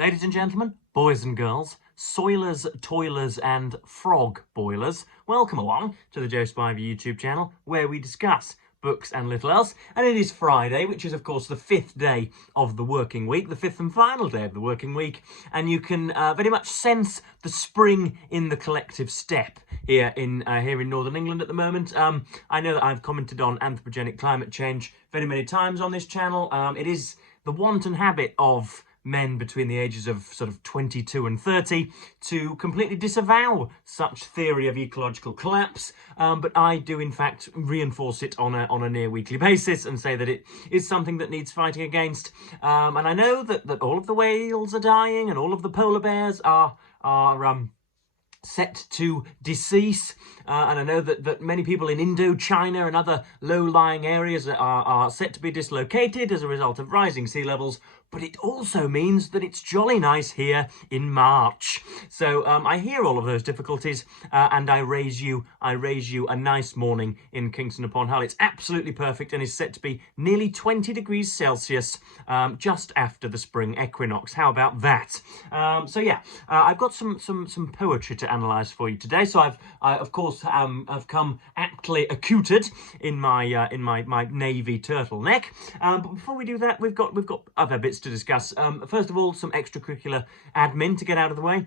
Ladies and gentlemen, boys and girls, soilers, toilers and frog boilers, welcome along to the Joe Spivey YouTube channel where we discuss books and little else. And it is Friday, which is of course the fifth day of the working week, the fifth and final day of the working week, and you can very much sense the spring in the collective step here in Northern England at the moment. I know that I've commented on anthropogenic climate change many times on this channel. It is the wanton habit of men between the ages of sort of 22 and 30 to completely disavow such theory of ecological collapse, but I do in fact reinforce it on a near weekly basis and say that it is something that needs fighting against. And I know that all of the whales are dying and all of the polar bears are set to decease, and I know that many people in Indochina and other low-lying areas are set to be dislocated as a result of rising sea levels, but it also means that it's jolly nice here in March. So I hear all of those difficulties, and I raise you a nice morning in Kingston upon Hull. It's absolutely perfect and is set to be nearly 20 degrees Celsius just after the spring equinox. How about that? So yeah, I've got some poetry to analyse for you today. So I of course have come aptly accoutred in my navy turtleneck. But before we do that, we've got other bits to discuss. First of all, some extracurricular admin to get out of the way.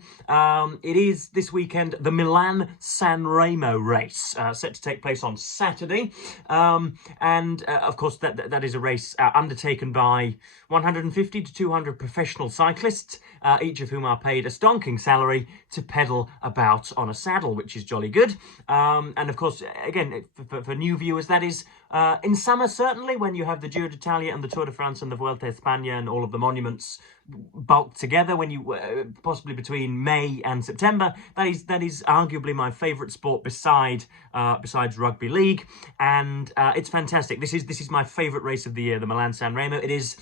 It is this weekend the Milan-San Remo race, set to take place on Saturday, and of course that is a race undertaken by 150 to 200 professional cyclists, each of whom are paid a stonking salary to pedal about on a saddle, which is jolly good. And of course, again, for new viewers, that is in summer, certainly, when you have the Giro d'Italia and the Tour de France and the Vuelta a España and all of the monuments bulked together, when you possibly between May and September. That is arguably my favourite sport besides rugby league, and it's fantastic. This is my favourite race of the year, the Milan-San Remo. It is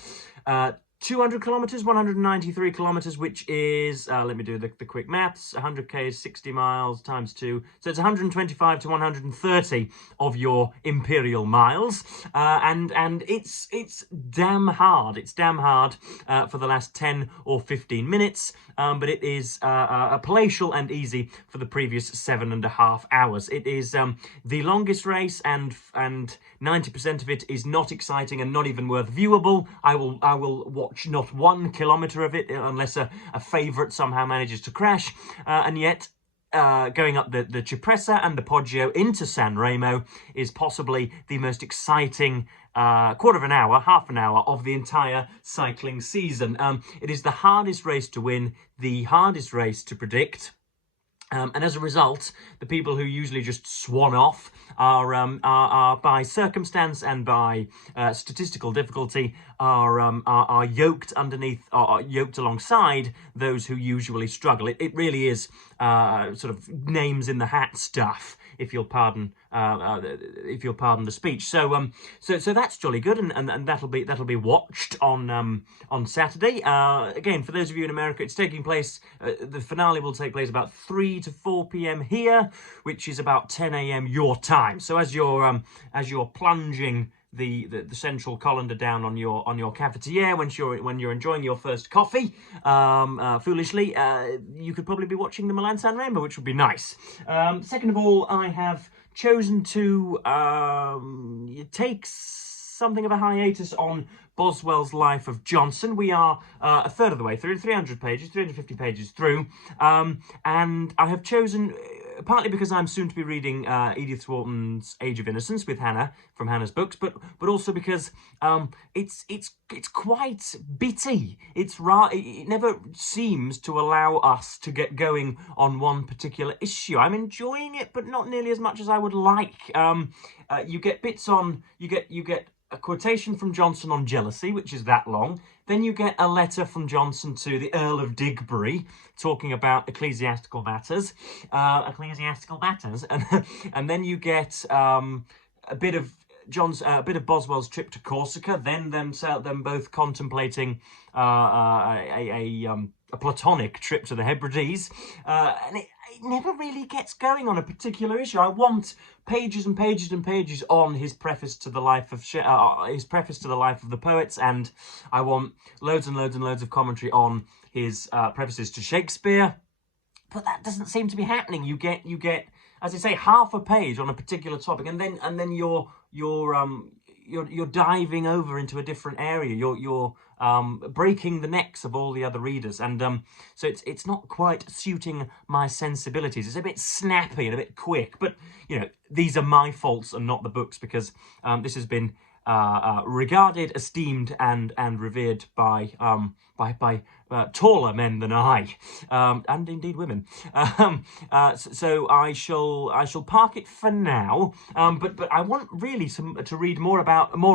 200 kilometres, 193 kilometres, which is, let me do the quick maths, 100k is 60 miles times 2, so it's 125 to 130 of your imperial miles, and it's damn hard. It's damn hard for the last 10 or 15 minutes, but it is palatial and easy for the previous 7.5 hours. It is the longest race, and 90% of it is not exciting and not even worth viewable. I will watch not 1 kilometre of it unless a favourite somehow manages to crash, and yet going up the Cipressa and the Poggio into San Remo is possibly the most exciting quarter of an hour, half an hour of the entire cycling season. It is the hardest race to win, the hardest race to predict. And as a result, the people who usually just swan off are by circumstance and by statistical difficulty are yoked underneath, are yoked alongside those who usually struggle. It really is sort of names in the hat stuff, if you'll pardon the speech. So that's jolly good, and that'll be watched on Saturday. Again, for those of you in America, it's taking place. The finale will take place about 3 to 4 p.m. here, which is about 10 a.m. your time. So as you're plunging the central colander down on your cafetiere when you're enjoying your first coffee, foolishly, you could probably be watching the Milan-San Remo, which would be nice. Second of all, I have chosen to take something of a hiatus on Boswell's Life of Johnson. We are a third of the way through, 350 pages through, and I have chosen, partly because I'm soon to be reading Edith Wharton's Age of Innocence with Hannah from Hannah's books, but also because it's quite bitty. It never seems to allow us to get going on one particular issue. I'm enjoying it, but not nearly as much as I would like. You get bits on. You get a quotation from Johnson on jealousy, which is that long. Then you get a letter from Johnson to the Earl of Digbury talking about ecclesiastical matters, and then you get a bit of a bit of Boswell's trip to Corsica, then them both contemplating a platonic trip to the Hebrides, and it never really gets going on a particular issue. I want pages and pages and pages on his preface to the life of the poets, and I want loads and loads and loads of commentary on his prefaces to Shakespeare. But that doesn't seem to be happening. You get, as I say, half a page on a particular topic, and then you're diving over into a different area. You're breaking the necks of all the other readers, and so it's not quite suiting my sensibilities. It's a bit snappy and a bit quick, but you know, these are my faults and not the book's, because this has been regarded, esteemed, and revered by taller men than I, and indeed women. So I shall park it for now. But I want really to read more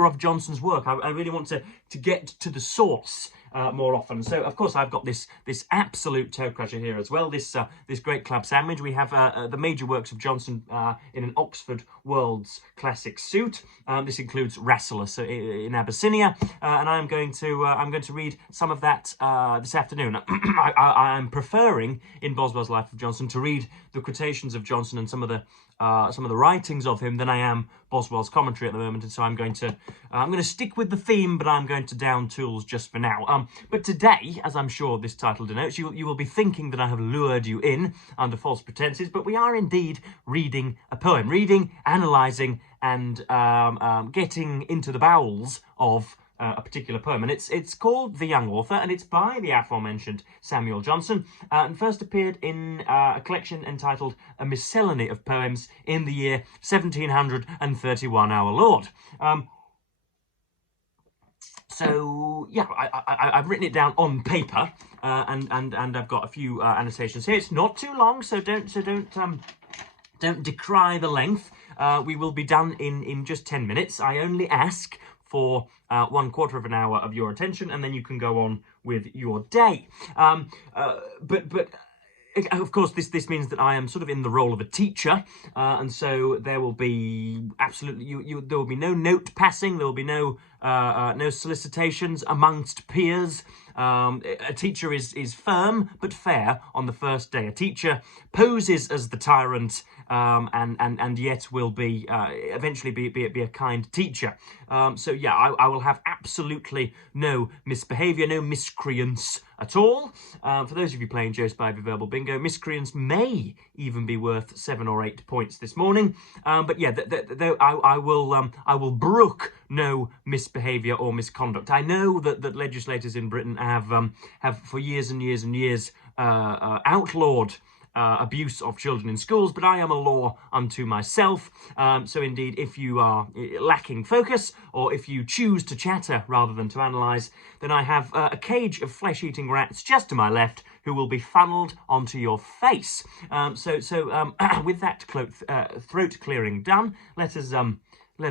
of Johnson's work. I really want to get to the source more often. So of course I've got this absolute toe crusher here as well. This great club sandwich. We have the major works of Johnson in an Oxford World's Classic suit. This includes Rasselas in Abyssinia, and I'm going to read some of that this afternoon. I'm preferring in Boswell's Life of Johnson to read the quotations of Johnson and some of the writings of him than I am Boswell's commentary at the moment, and so I'm going to stick with the theme, but I'm going to down tools just for now. But today, as I'm sure this title denotes, you will be thinking that I have lured you in under false pretenses, but we are indeed reading a poem, analysing, and getting into the bowels of a particular poem, and it's called The Young Author, and it's by the aforementioned Samuel Johnson, and first appeared in a collection entitled A Miscellany of Poems in the year 1731, our Lord. So yeah, I've written it down on paper, and I've got a few annotations here. It's not too long, so don't decry the length. We will be done in just 10 minutes. I only ask for 1/4 of an hour of your attention, and then you can go on with your day. But of course, this means that I am sort of in the role of a teacher, and so there will be absolutely there will be no note passing. There will be no solicitations amongst peers. A teacher is firm but fair on the first day. A teacher poses as the tyrant, and yet will be eventually be a kind teacher. So yeah, I will have absolutely no misbehaviour, no miscreants at all. For those of you playing Joe Spivey Verbal Bingo, miscreants may even be worth 7 or 8 points this morning. But yeah, I will brook no misbehaviour or misconduct. I know that legislators in Britain have for years and years and years outlawed abuse of children in schools, but I am a law unto myself. So indeed, if you are lacking focus, or if you choose to chatter rather than to analyse, then I have a cage of flesh-eating rats just to my left who will be funneled onto your face. With that throat clearing done, let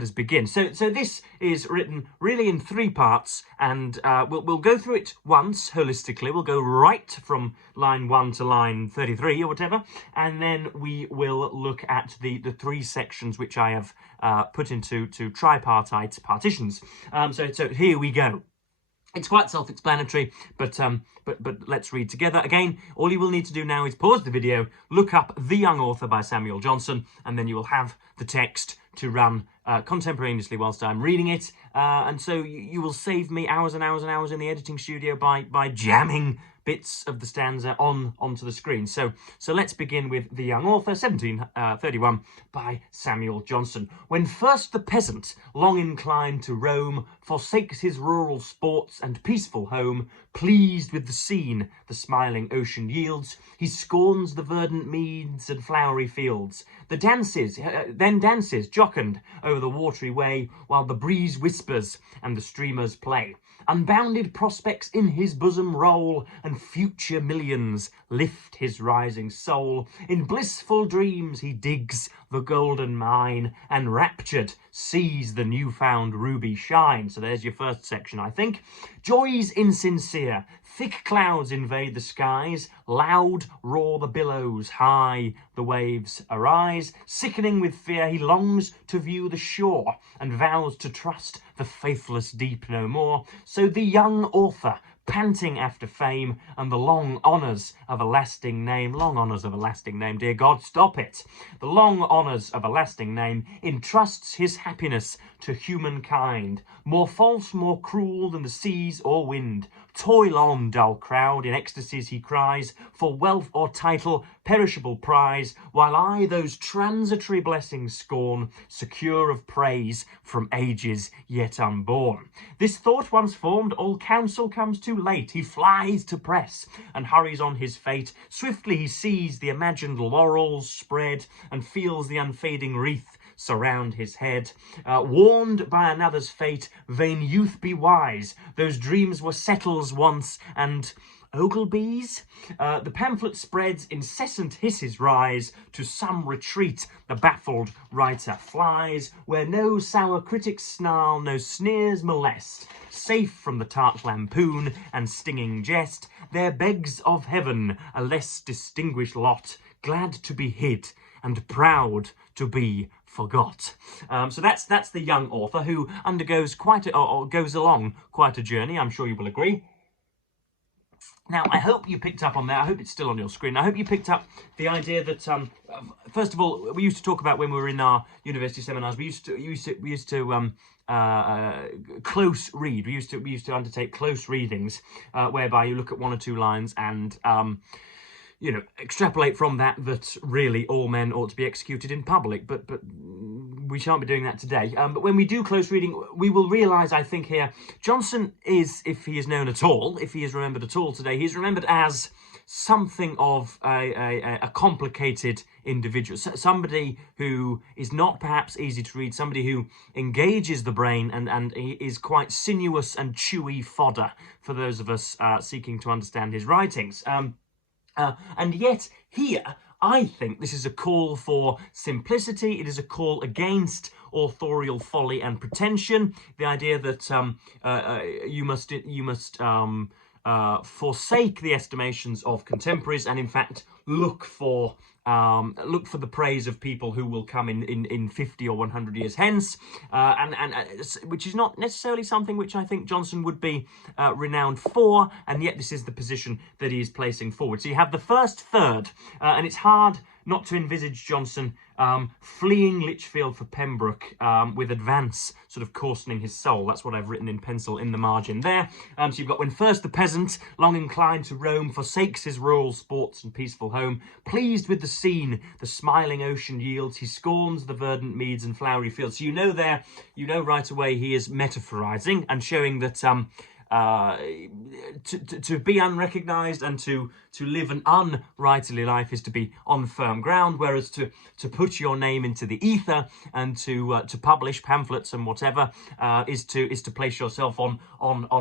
us begin. So this is written really in 3 parts, and we'll go through it once holistically. We'll go right from line 1 to line 33 or whatever, and then we will look at the 3 sections which I have put into tripartite partitions. So here we go. It's quite self-explanatory, but let's read together. Again, all you will need to do now is pause the video, look up The Young Author by Samuel Johnson, and then you will have the text to run contemporaneously whilst I'm reading it. And so you will save me hours and hours and hours in the editing studio by jamming bits of the stanza onto the screen. So let's begin with The Young Author, 1731, by Samuel Johnson. When first the peasant, long inclined to roam, forsakes his rural sports and peaceful home, pleased with the scene the smiling ocean yields, he scorns the verdant meads and flowery fields. Then dances, jocund, over the watery way, while the breeze whispers and the streamers play. Unbounded prospects in his bosom roll, and and future millions lift his rising soul. In blissful dreams he digs the golden mine, and raptured sees the newfound ruby shine. So there's your first section, I think. Joys insincere, thick clouds invade the skies, loud roar the billows, high the waves arise. Sickening with fear, he longs to view the shore, and vows to trust the faithless deep no more. So the young author, panting after fame and the long honours of a lasting name. Long honours of a lasting name, dear God, stop it. The long honours of a lasting name entrusts his happiness to humankind. More false, more cruel than the seas or wind. Toil on, dull crowd, in ecstasies he cries, for wealth or title, perishable prize, while I those transitory blessings scorn, secure of praise from ages yet unborn. This thought once formed, all counsel comes too late. He flies to press and hurries on his fate. Swiftly he sees the imagined laurels spread and feels the unfading wreath surround his head. Warned by another's fate, vain youth, be wise. Those dreams were settles once, and Ogilby's? The pamphlet spreads, incessant hisses rise. To some retreat the baffled writer flies, where no sour critics snarl, no sneers molest. Safe from the tart lampoon and stinging jest, there begs of heaven a less distinguished lot, glad to be hid and proud to be forgot. So that's the young author who undergoes or goes along quite a journey. I'm sure you will agree. Now, I hope you picked up on that. I hope it's still on your screen. I hope you picked up the idea that, first of all, we used to talk about when we were in our university seminars. We used to close read. We used to undertake close readings, whereby you look at one or two lines and extrapolate from that really all men ought to be executed in public, but we shan't be doing that today. But when we do close reading, we will realise, I think here, Johnson is, if he is known at all, if he is remembered at all today, he's remembered as something of a complicated individual, somebody who is not perhaps easy to read, somebody who engages the brain and is quite sinuous and chewy fodder for those of us seeking to understand his writings. And yet here, I think this is a call for simplicity. It is a call against authorial folly and pretension. The idea that you must forsake the estimations of contemporaries and, in fact, look for the praise of people who will come in 50 or 100 years hence, and which is not necessarily something which I think Johnson would be renowned for, and yet this is the position that he is placing forward. So you have the first third, and it's hard not to envisage Johnson fleeing Lichfield for Pembroke with advance sort of coarsening his soul. That's what I've written in pencil in the margin there. So you've got, when first the peasant, long inclined to roam, forsakes his rural sports and peaceful home. Pleased with the scene the smiling ocean yields, he scorns the verdant meads and flowery fields. So you know right away he is metaphorizing and showing that to be unrecognised and to live an unwriterly life is to be on firm ground, whereas to put your name into the ether and to publish pamphlets and whatever is to place yourself on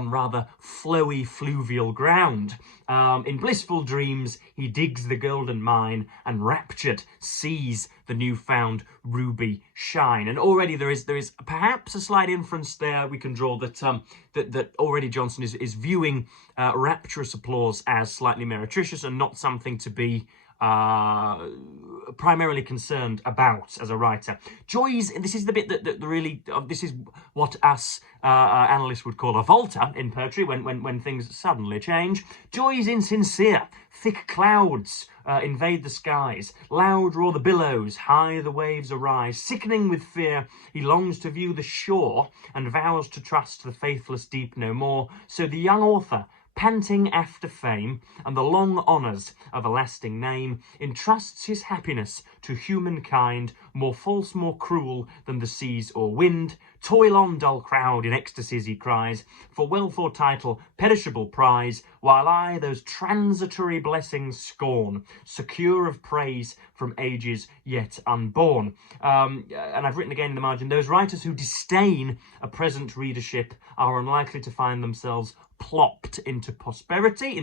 rather flowy fluvial ground. In blissful dreams he digs the golden mine, and raptured sees the newfound ruby shine. And already there is perhaps a slight inference there we can draw that that already Johnson is viewing rapturous applause as slightly meretricious and not something to be primarily concerned about as a writer. Joys, and this is the bit that really, this is what us analysts would call a volta in poetry, when things suddenly change. Joys insincere, thick clouds invade the skies, loud roar the billows, high the waves arise. Sickening with fear, he longs to view the shore, and vows to trust the faithless deep no more. So the young author, panting after fame and the long honours of a lasting name, entrusts his happiness to humankind, more false, more cruel than the seas or wind. Toil on, dull crowd, in ecstasies he cries, for wealth or title, perishable prize, while I those transitory blessings scorn, secure of praise from ages yet unborn. And I've written again in the margin, those writers who disdain a present readership are unlikely to find themselves plopped into posterity,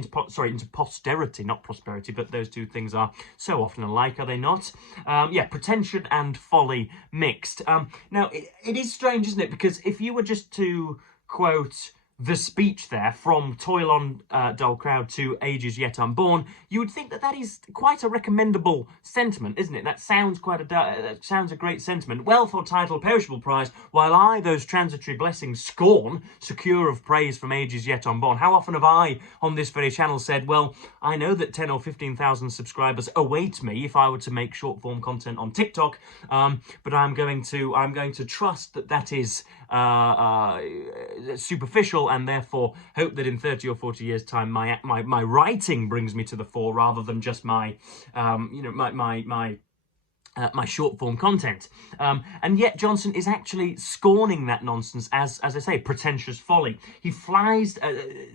not prosperity, but those two things are so often alike, are they not? Yeah, pretension and folly mixed. Now, it is strange, isn't it? Because if you were just to quote the speech there from Toil on, dull crowd to Ages Yet Unborn, you would think that that is quite a recommendable sentiment, isn't it? That sounds that sounds a great sentiment. Wealth or title, perishable prize, while I those transitory blessings scorn, secure of praise from ages yet unborn. How often have I on this very channel said, well, I know that 10 or 15,000 subscribers await me if I were to make short form content on TikTok, but I'm going to trust that that is superficial, and therefore hope that in 30 or 40 years' time my writing brings me to the fore rather than just my my short form content. And yet Johnson is actually scorning that nonsense as I say, pretentious folly. He flies,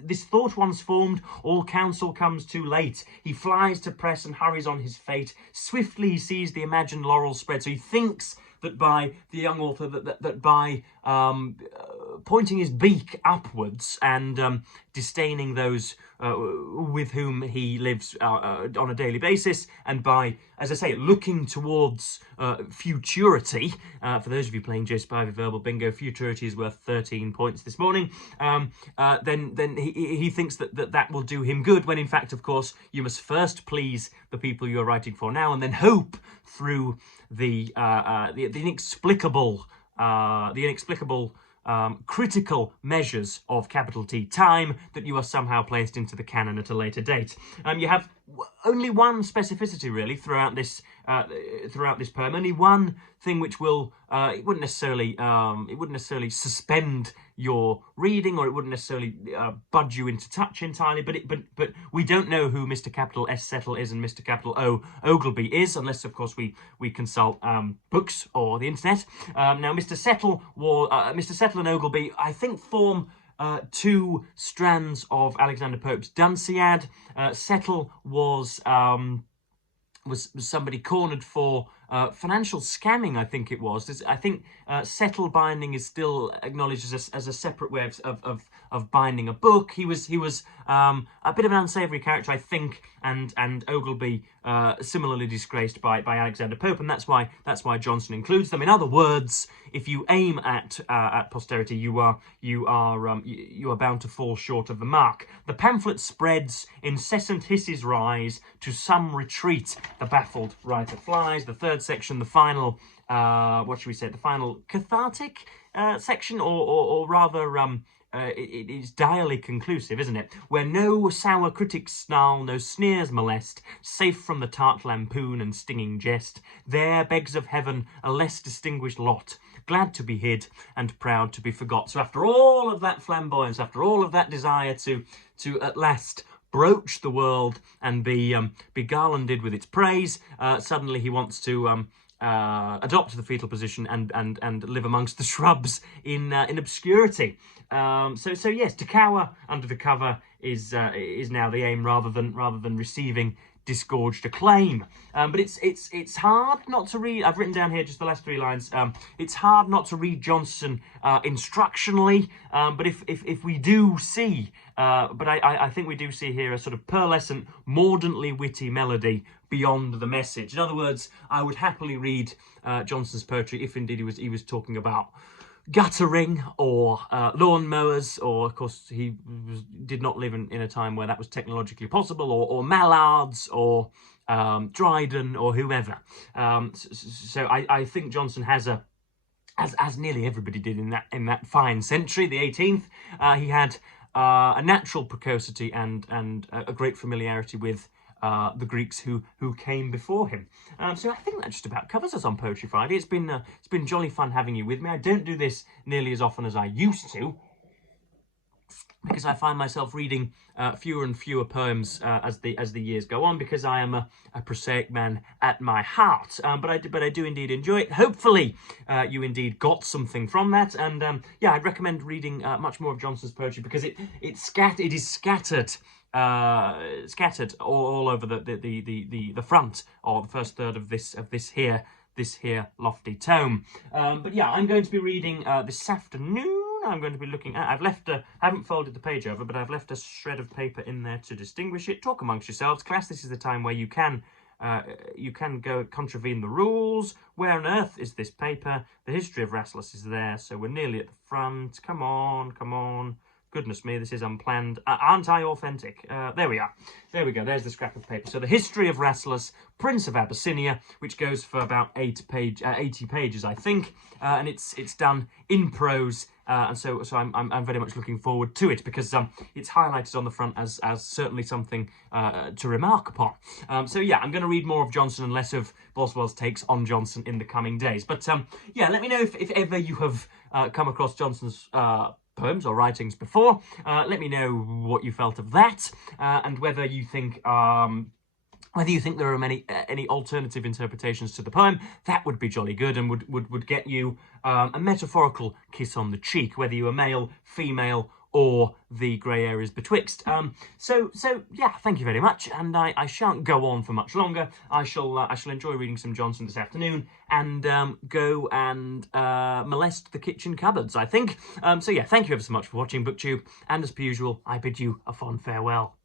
this thought once formed, all counsel comes too late. He flies to press and hurries on his fate. Swiftly he sees the imagined laurel spread. So he thinks that by the young author, that by pointing his beak upwards and disdaining those with whom he lives on a daily basis, and by, as I say, looking towards futurity, for those of you playing J-Spivey Verbal Bingo, futurity is worth 13 points this morning, then he thinks that will do him good, when in fact, of course, you must first please the people you are writing for now, and then hope through the inexplicable critical measures of capital T time that you are somehow placed into the canon at a later date. You have only one specificity really throughout this poem. Only one thing which will it wouldn't necessarily suspend your reading, or it wouldn't necessarily budge you into touch entirely. But we don't know who Mr. Capital S Settle is and Mr. Capital O Ogleby is, unless of course we consult books or the internet. Now Mr. Settle and Ogleby, I think, form two strands of Alexander Pope's Dunciad. Settle was somebody cornered for financial scamming, I think it was. I think settle binding is still acknowledged as a separate way of binding a book. He was a bit of an unsavoury character, I think, and Ogleby similarly disgraced by Alexander Pope, and that's why Johnson includes them. In other words, if you aim at posterity, you are bound to fall short of the mark. The pamphlet spreads, incessant hisses rise, to some retreat the baffled writer flies. The third section, the final, what should we say, the final cathartic section, or rather, it is direly conclusive, isn't it? Where no sour critics snarl, no sneers molest, safe from the tart lampoon and stinging jest, there begs of heaven a less distinguished lot, glad to be hid and proud to be forgot. So after all of that flamboyance, after all of that desire to at last broach the world and be garlanded with its praise, suddenly he wants to adopt the fetal position and live amongst the shrubs in obscurity. So yes, to cower under the cover is now the aim, rather than receiving disgorged acclaim. But it's hard not to read. I've written down here just the last three lines. It's hard not to read Johnson instructionally, but if we do see, but I think we do see here a sort of pearlescent, mordantly witty melody beyond the message. In other words, I would happily read Johnson's poetry if indeed he was talking about guttering or lawn mowers, or of course he did not live in a time where that was technologically possible, or mallards, or Dryden, or whoever. So I think Johnson has as nearly everybody did in that fine century, the 18th, he had a natural precocity and a great familiarity with the Greeks who came before him. So I think that just about covers us on Poetry Friday. It's been jolly fun having you with me. I don't do this nearly as often as I used to, because I find myself reading fewer and fewer poems as the years go on, because I am a prosaic man at my heart. But I do indeed enjoy it. Hopefully you indeed got something from that. And yeah, I'd recommend reading much more of Johnson's poetry, because it is scattered all over the front, or the first third of this here lofty tome. But yeah, I'm going to be reading this afternoon. I'm going to be looking at. I've left I haven't folded the page over, but I've left a shred of paper in there to distinguish it. Talk amongst yourselves, class. This is the time where you can go contravene the rules. Where on earth is this paper? The history of Rasselas is there, so we're nearly at the front. Come on, come on. Goodness me, this is unplanned. Aren't I authentic? There we are. There we go. There's the scrap of paper. So the history of Rasselas, Prince of Abyssinia, which goes for about 80 pages, I think, and it's done in prose. And so I'm very much looking forward to it, because it's highlighted on the front as certainly something to remark upon. So yeah, I'm going to read more of Johnson and less of Boswell's takes on Johnson in the coming days. But yeah, let me know if ever you have come across Johnson's poems or writings before. Let me know what you felt of that, and whether you think there are any alternative interpretations to the poem. That would be jolly good, and would get you a metaphorical kiss on the cheek, whether you are male, female, or the grey areas betwixt. So yeah, thank you very much, and I shan't go on for much longer. I shall enjoy reading some Johnson this afternoon, and go and molest the kitchen cupboards, I think. So yeah, thank you ever so much for watching BookTube, and as per usual, I bid you a fond farewell.